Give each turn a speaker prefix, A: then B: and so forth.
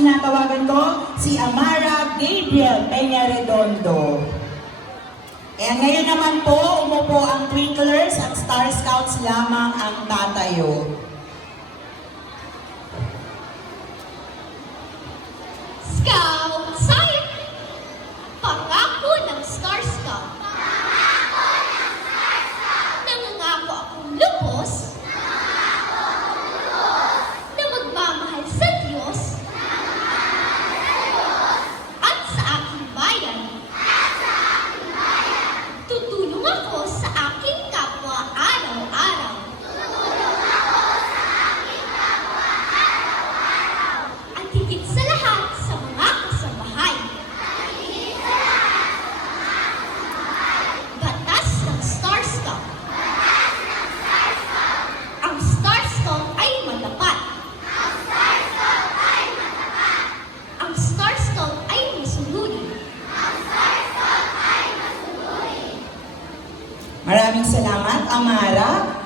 A: tinatawagan ko si Amara Gabriel Peña Redondo. Eh, ngayon naman po, umupo ang Twinklers at Star Scouts lamang ang tatayo. Maraming salamat, Amara.